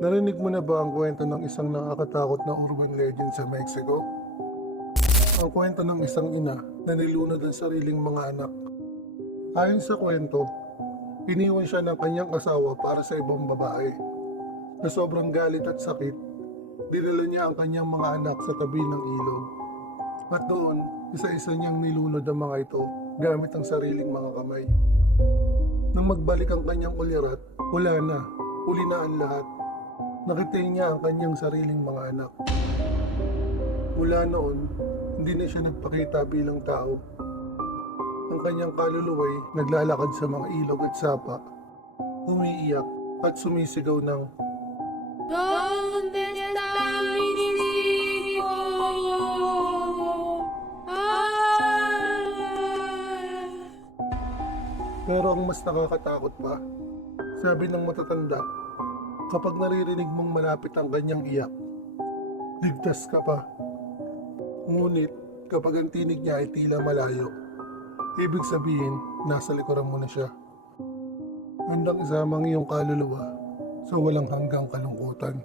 Narinig mo na ba ang kwento ng isang nakakatakot na urban legend sa Mexico? Ang kwento ng isang ina na nilunod ang sariling mga anak. Ayon sa kwento, iniwan siya ng kanyang asawa para sa ibang babae. Na sobrang galit at sakit, dinala niya ang kanyang mga anak sa tabi ng ilog. At doon, isa-isa niyang nilunod ang mga ito gamit ang sariling mga kamay. Nang magbalik ang kanyang ulirat, wala na, uli na ang lahat. Nakita niya ang kanyang sariling mga anak. Mula noon, hindi na siya nagpakita bilang tao. Ang kanyang kaluluway naglalakad sa mga ilog at sapa, umiiyak at sumisigaw ng ¿Dónde está mi hijo? Ah. Pero ang mas nakakatakot pa, sabi ng matatanda, kapag naririnig mong malapit ang kanyang iyak, ligtas ka pa. Ngunit kapag ang tinig niya ay tila malayo, ibig sabihin nasa likuran mo na siya. Handang isama ang iyong kaluluwa sa walang hanggang kalungkutan.